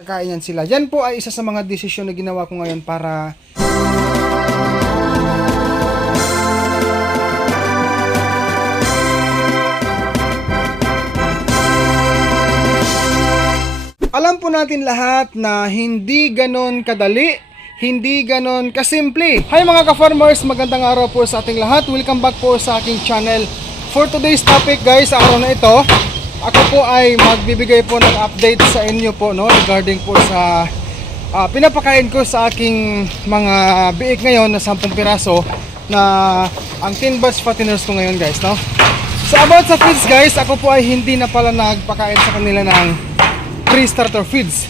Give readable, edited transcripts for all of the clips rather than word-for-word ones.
Kakain yan sila. Yan po ay isa sa mga desisyon na ginawa ko ngayon para alam po natin lahat na hindi ganon kadali, hindi ganon kasimple. Hi mga ka-farmers, magandang araw po sa ating lahat. Welcome back po sa aking channel. For today's topic guys, sa araw na ito, ako po ay magbibigay po ng update sa inyo po, no, regarding po sa pinapakain ko sa aking mga biik ngayon na 10 piraso na ang 10 batch fatteners ko ngayon guys, no. So about sa feeds guys, ako po ay hindi na pala nagpakain sa kanila ng pre-starter feeds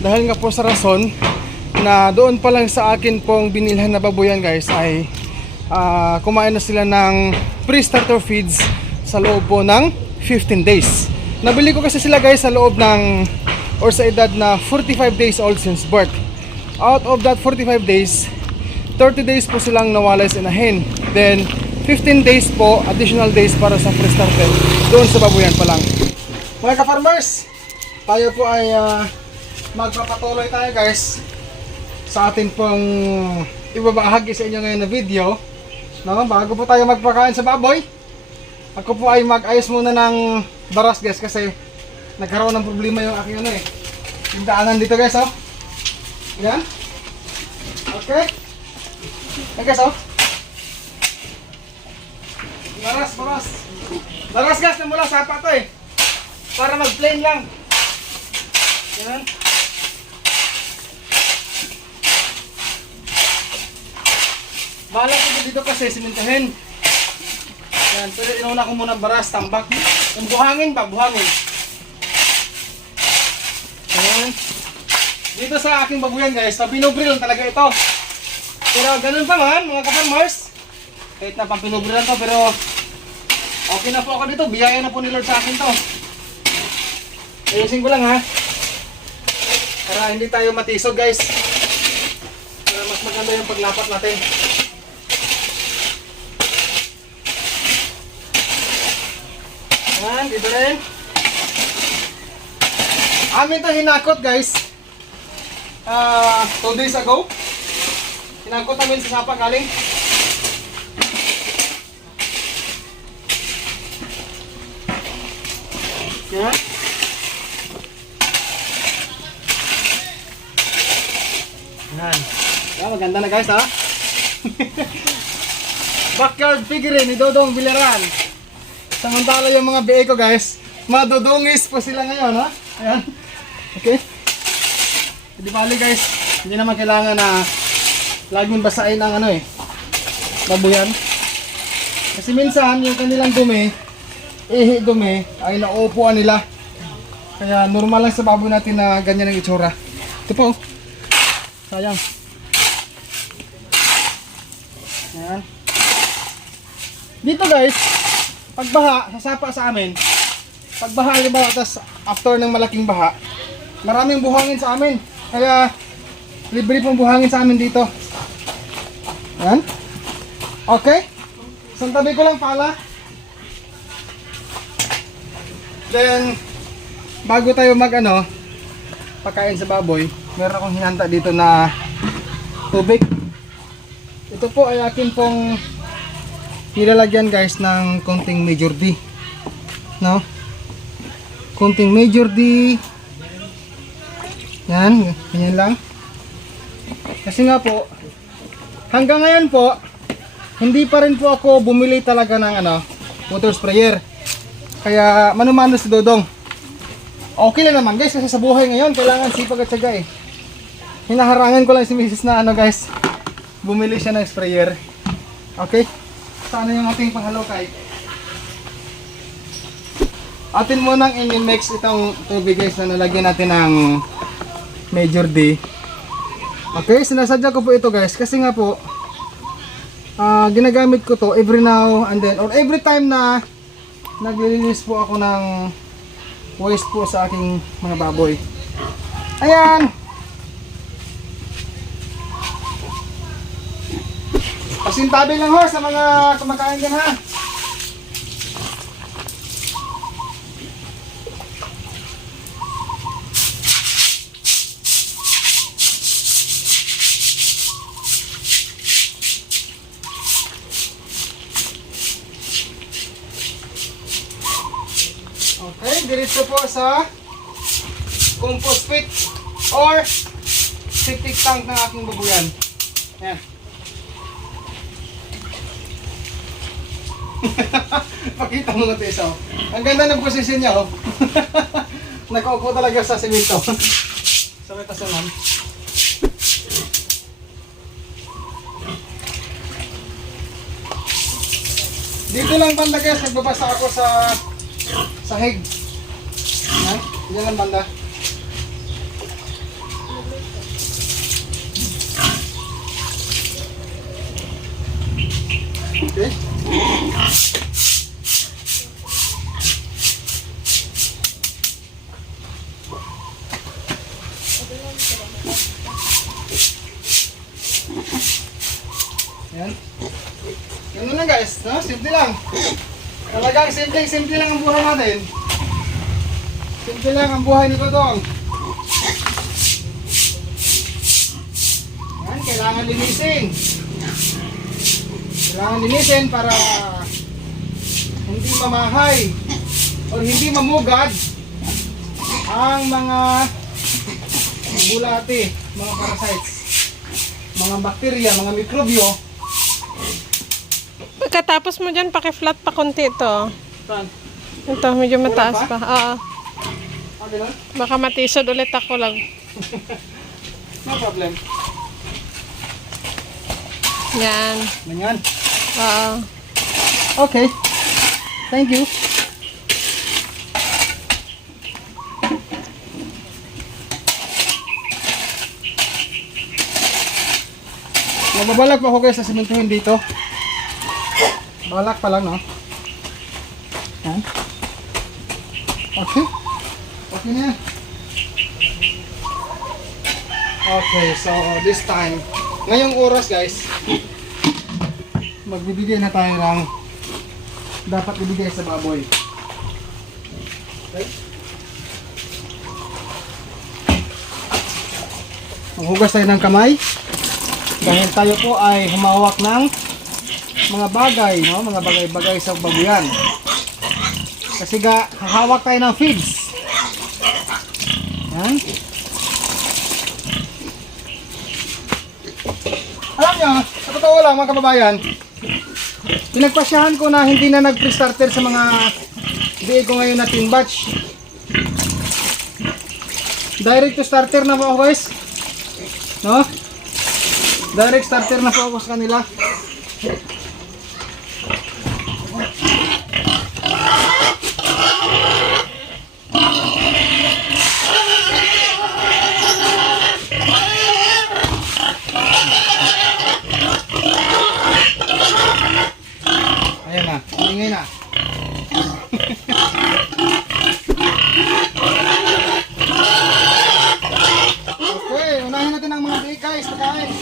dahil nga po sa rason na doon pa lang sa akin pong binilhan na baboyan guys ay kumain na sila ng pre-starter feeds sa loob po ng 15 days. Nabili ko kasi sila guys sa loob ng or sa edad na 45 days old since birth. Out of that 45 days, 30 days po silang nawalay sa inahin. Then 15 days po additional days para sa pre-starter doon sa baboyan pa lang. Mga ka-farmers, tayo po ay magpapatuloy tayo guys sa atin pong ibabahagi sa inyo ngayon na video, no? Bago po tayo magpakain sa baboy, ako po ay mag-ayos muna ng baras guys kasi nagkaroon ng problema yung aking yung daanan dito guys, oh. Yan. Okay. Yan guys, oh. Baras guys na mula sa to para mag-plain lang. Yan. Bahala ko dito kasi simintahin. Yan, pero inuna ko muna baras, tambak. Yung buhangin ba? Buhangin. Yan. Dito sa aking babuyan guys, pabinobril talaga ito. Pero ganun pa man, mga ka-farmers. Kahit na pampinobrilan to, pero okay na po ako dito. Biyaya na po ni Lord sa akin to. Ayusin ko lang ha. Para hindi tayo matisog guys. Para mas maganda yung paglapat natin. Yan, dito rin. Amin to hinakot guys 2 days ago. Hinakot namin sa sapa galing. Yan. Yan. Yan, maganda na guys ha. Backyard figurine ni Dodong Villaran. Samantala yung mga BA ko guys, madudungis po sila ngayon ha. Ayan. Okay. Hindi bali guys, hindi naman kailangan na laging basahin ang babuyan. Kasi minsan yung kanilang dumi, dumi ay nauupuan nila. Kaya normal lang sa baboy natin na ganyan ang itsura. Ito po. Sayang. Ayan. Dito guys, pagbaha, sasapa sa amin, pagbaha, diba, tapos after ng malaking baha, maraming buhangin sa amin. Kaya, libre pong buhangin sa amin dito. Yan. Okay. Isang tabi ko lang pala. Then, bago tayo pagkain sa baboy, meron akong hinanta dito na tubig. Ito po ay akin pong nilalagyan guys ng konting Major D, no? Konting Major D. Yan, ganyan lang. Kasi nga po, hanggang ngayon po, hindi pa rin po ako bumili talaga ng water sprayer. Kaya mano-mano si Dodong. Okay lang naman guys, kasi sa buhay ngayon kailangan sipag at tiyaga Hinaharangan ko lang si Mrs. na guys, bumili siya ng sprayer. Okay? Sana yung ating panghalukay. Atin mo nang i-mix itong tubig guys na nalagyan natin ng Major D. Okay, sinasadya ko po ito guys kasi nga po ginagamit ko to every now and then or every time na naglilinis po ako ng waste po sa aking mga baboy. Ayan. Pasintabi lang ho sa mga kumakain dyan ha. diretso po sa compost pit or septic tank ng aking babuyan. Ayan. Pakita mo nga ito. Ang ganda ng posisyon niya, oh. Nakaupo talaga sa simento. Sa may tasanan. Dito lang banda guys, nagbabasa ako sa sahig. Yan, yan lang banda. Okay. Yan. Ganun lang guys, no? Simple lang. Talagang simple lang ang buhay natin. Simple lang ang buhay ni Totong. Yan, kailangan linisin. Kailangan linisin para hindi mamahay o hindi mamugad ang mga bulati, mga parasites, mga bakterya, mga mikrobyo. Pagkatapos mo dyan, paki-flat pa konti ito. Saan? Ito, medyo mataas Wala pa. Oo. Okay lang? Baka matisod ulit ako lang. No problem. Yan. Ganyan. Oo. Okay. Thank you. Nagbabalak pa ako guys sa simentuhin dito. Balak pa lang, no? Yan. Okay. Okay na yan. Okay, so this time, ngayong oras guys, magbibigay na tayo ng dapat ibigay sa baboy. Okay? Maghugas tayo ng kamay dahil tayo po ay humawak ng mga bagay, no? Mga bagay-bagay sa babuyan. Kasi hahawak tayo ng feeds. Yan. Alam nyo, sa totoo lang mga kababayan, pinagpasyahan ko na hindi na nag-pre-starter sa mga biig ko ngayon na tin batch. Direct to starter na po ako guys. No? Direct starter na po ako sa kanila. Ayan na, ingay na. Okay, unahin natin ang mga biik guys, pagkain.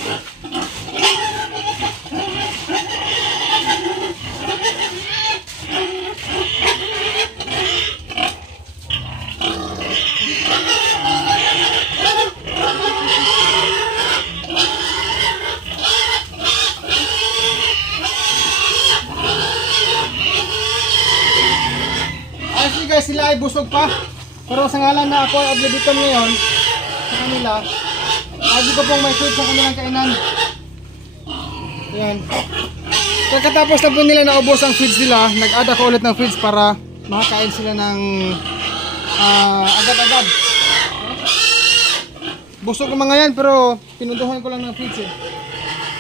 Actually guys, sila ay busog pa. Pero sa ngalan na ako ay obligaton ngayon sa kanila, lagi ko pong may food sa kanilang kainan. Ayan. Pagkatapos na po nila naubos ang feeds nila, nag-add ako ulit ng feeds para makakain sila ng agad-agad. Busog ko mga yan pero pinunduhan ko lang ng feeds eh.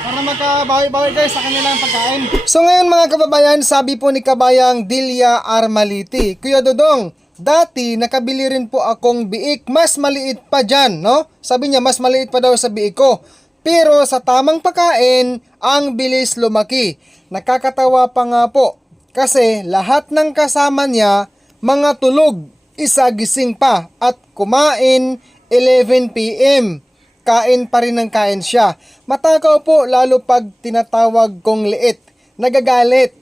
Para makabawi-bawi guys sa kanilang pagkain. So ngayon mga kababayan, sabi po ni Kabayang Delia Armaliti, Kuya Dodong, dati nakabili rin po akong biik, mas maliit pa dyan, no? Sabi niya mas maliit pa daw sa biik ko. Pero sa tamang pagkain, ang bilis lumaki. Nakakatawa pa nga po. Kasi lahat ng kasama niya, mga tulog, isa gising pa at kumain 11 PM. Kain pa rin ng kain siya. Matakaw po lalo pag tinatawag kong liit. Nagagalit.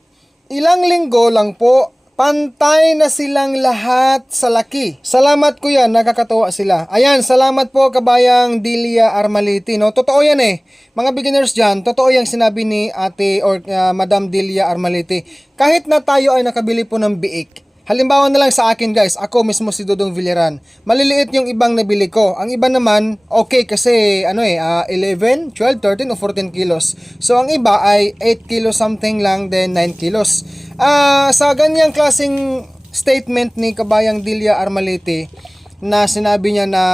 Ilang linggo lang po, pantay na silang lahat sa laki. Salamat kuya, nakakatuwa sila. Ayan, salamat po Kabayang Delia Armaliti. No? Totoo yan eh. Mga beginners dyan, totoo yung sinabi ni ate or Madam Delia Armaliti. Kahit na tayo ay nakabili po ng biik, Halimbawa na lang sa akin guys, ako mismo si Dudong Villaran. Maliliit yung ibang nabili ko. Ang iba naman, okay kasi 11, 12, 13 o 14 kilos. So ang iba ay 8 kilos something lang, then 9 kilos. Sa ganyang klaseng statement ni Kabayang Delia Armalete na sinabi niya na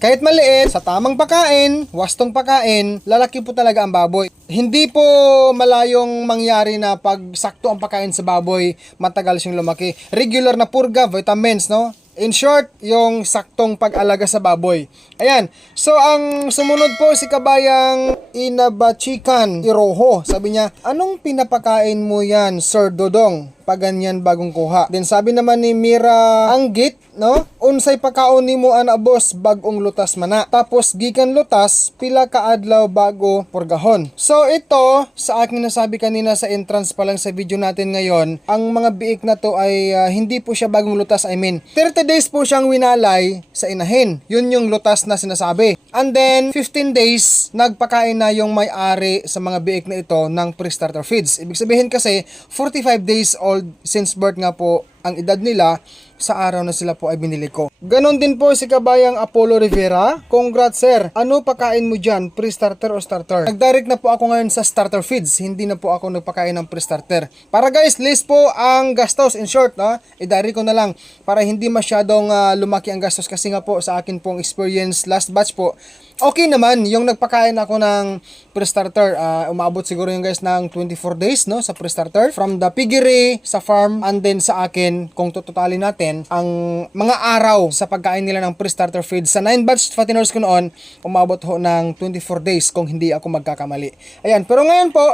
kahit maliit, sa tamang pagkain, wastong pagkain, lalaki po talaga ang baboy. Hindi po malayong mangyari na pag sakto ang pagkain sa baboy, matagal siyang lumaki. Regular na purga, vitamins, no? In short, yung saktong pag-alaga sa baboy. Ayan. So, ang sumunod po si Kabayang Inabachikan Iroho. Sabi niya, anong pinapakain mo yan, Sir Dodong? Paganyan bagong kuha. Then sabi naman ni Mira Anggit, no? Unsay pakaon nimo ana boss bagong lutas mana. Tapos gikan lutas pila ka adlaw bago purgahon. So ito sa aking nasabi kanina sa entrance pa lang sa video natin ngayon, ang mga biik na to ay hindi po siya bagong lutas, I mean 30 days po siyang winalay sa inahin. Yun yung lutas na sinasabi. And then 15 days nagpakain na yung may-ari sa mga biik na ito ng pre-starter feeds. Ibig sabihin kasi 45 days old since birth nga po ang edad nila sa araw na sila po ay binili ko. Ganon din po si Kabayang Apollo Rivera. Congrats sir. Ano pakain mo dyan? Pre-starter o starter? Nag-direct na po ako ngayon sa starter feeds. Hindi na po ako nagpakain ng pre-starter. Para guys, list po ang gastos. In short, i-direct ko na lang para hindi masyadong lumaki ang gastos. Kasi nga po sa akin pong experience last batch po, okay naman yung nagpakain ako ng pre-starter. Umabot siguro yung guys ng 24 days no sa pre-starter. From the piggery sa farm and then sa akin, kung tututalin natin, ang mga araw sa pagkain nila ng pre-starter feed sa 9 batch fatteners ko noon, umabot ho ng 24 days kung hindi ako magkakamali. Ayan, pero ngayon po,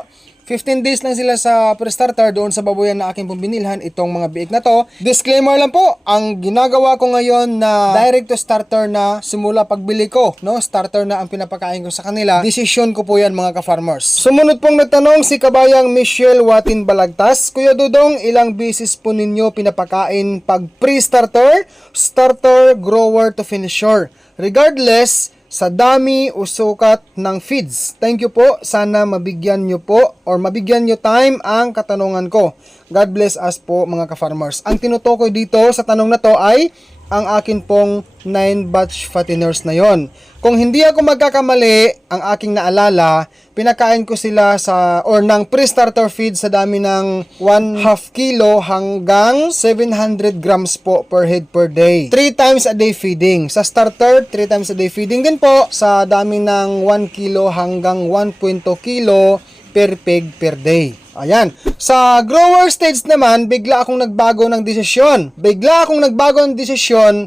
15 days lang sila sa pre-starter doon sa baboyan na aking pong binilhan itong mga biik na to. Disclaimer lang po, ang ginagawa ko ngayon na direct to starter na simula pagbili ko, no? Starter na ang pinapakain ko sa kanila. Desisyon ko po yan mga ka-farmers. Sumunod pong nagtanong si Kabayang Michelle Watin Balagtas, Kuya Dudong, ilang beses po ninyo pinapakain pag pre-starter, starter, grower to finisher? Regardless sa dami o sukat ng feeds. Thank you po. Sana mabigyan nyo po or mabigyan nyo time ang katanungan ko. God bless us po mga ka-farmers. Ang tinutukoy dito sa tanong na to ay ang akin pong 9 batch fatteners na yon. Kung hindi ako magkakamali, ang aking naalala, pinakain ko sila sa or ng pre-starter feed sa dami ng 1/2 kilo hanggang 700 grams po per head per day. 3 times a day feeding. Sa starter, 3 times a day feeding din po sa dami ng 1 kilo hanggang 1.2 kilo per pig per day. Ayan. Sa grower stage naman, bigla akong nagbago ng desisyon.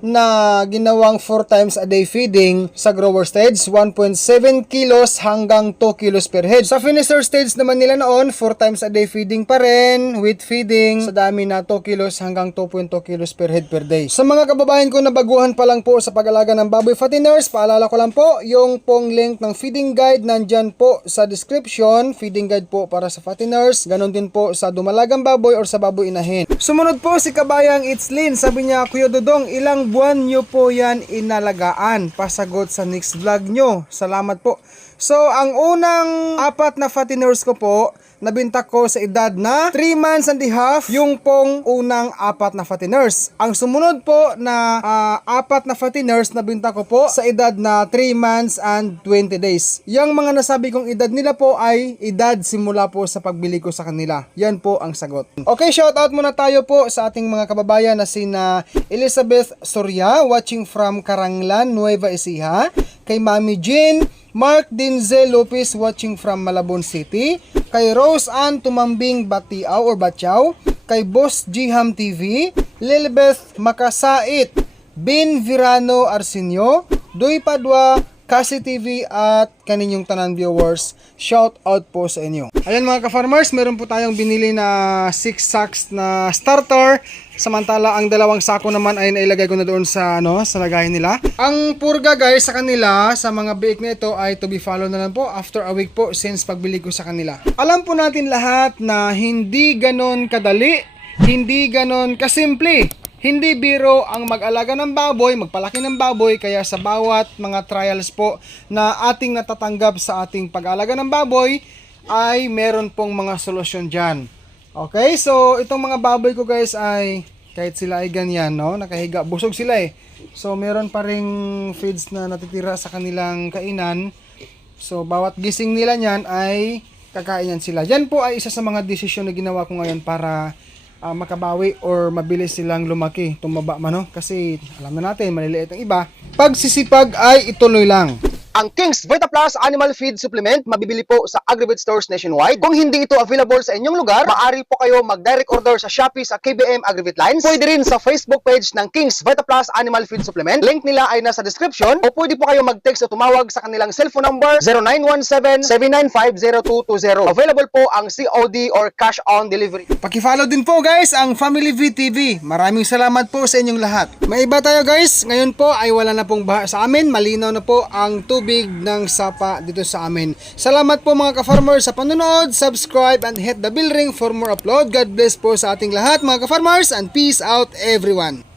Na ginawang 4 times a day feeding sa grower stage, 1.7 kilos hanggang 2 kilos per head. Sa finisher stage naman nila noon, 4 times a day feeding pa rin, with feeding sa dami na 2 kilos hanggang 2.2 kilos per head per day. Sa mga kababayan ko na baguhan pa lang po sa pag-alaga ng baboy fatteners, paalala ko lang po, yung pong link ng feeding guide nandyan po sa description. Feeding guide po para sa fatteners. Ganon din po sa dumalagang baboy or sa baboy inahin. Sumunod po si Kabayang Itzlin. Sabi niya, Kuya Dudong, ilang buwan nyo po yan inalagaan? Pasagot sa next vlog nyo. Salamat po. So, ang unang 4 na fatteners ko po, nabinta ko sa edad na 3 months and a half, yung pong unang 4 na fatteners. Ang sumunod po na 4 na fatteners, nabinta ko po sa edad na 3 months and 20 days. Yung mga nasabi kong edad nila po ay edad simula po sa pagbili ko sa kanila. Yan po ang sagot. Okay, shoutout muna tayo po sa ating mga kababayan na sina Elizabeth Soria, watching from Karanglan, Nueva Ecija, kay Mami Jean, Mark Denzel Lopez, watching from Malabon City, kay Rose Ann Tumambing Batiaw or Batyaw, kay Boss Jiham TV, Lilibeth Makasait, Bin Virano Arsenio, Doy Padua, Kasi TV at kaninyong tanan viewers, shout out po sa inyo. Ayan mga ka-farmers, meron po tayong binili na 6 sacks na starter. Samantala ang 2 sako naman ay nailagay ko na doon sa sa lagayan nila. Ang purga guys sa kanila sa mga biik na ito ay to be follow na lang po after a week po since pagbili ko sa kanila. Alam po natin lahat na hindi ganon kadali, hindi ganon kasimple. Hindi biro ang mag-alaga ng baboy, magpalaki ng baboy, kaya sa bawat mga trials po na ating natatanggap sa ating pag-alaga ng baboy ay meron pong mga solusyon dyan. Okay, so itong mga baboy ko guys ay Kahit sila ay ganyan, no? Nakahiga, busog sila eh. So meron pa ring feeds na natitira sa kanilang kainan. So bawat gising nila niyan ay kakain yan sila. Yan po ay isa sa mga desisyon na ginawa ko ngayon para makabawi or mabilis silang lumaki, tumaba man, no? Kasi alam na natin, maliliit ang iba. Pagsisipag ay ituloy lang. Ang King's Vita Plus Animal Feed Supplement mabibili po sa Agrivet stores nationwide. Kung hindi ito available sa inyong lugar, maaari po kayo mag-direct order sa Shopee sa KBM Agrivet Lines. Pwede rin sa Facebook page ng King's Vita Plus Animal Feed Supplement. Link nila ay nasa description, o pwede po kayo mag-text o tumawag sa kanilang cellphone number 0917-795-0220. Available po ang COD or cash on delivery. Paki-follow din po guys ang Family VTV. Maraming salamat po sa inyong lahat. May iba tayo guys. Ngayon po ay wala na pong baha sa amin. Malinaw na po ang tubig ng sapa dito sa amin. Salamat po mga ka-farmers sa panonood. Subscribe and hit the bell ring for more upload. God bless po sa ating lahat mga ka-farmers and peace out everyone.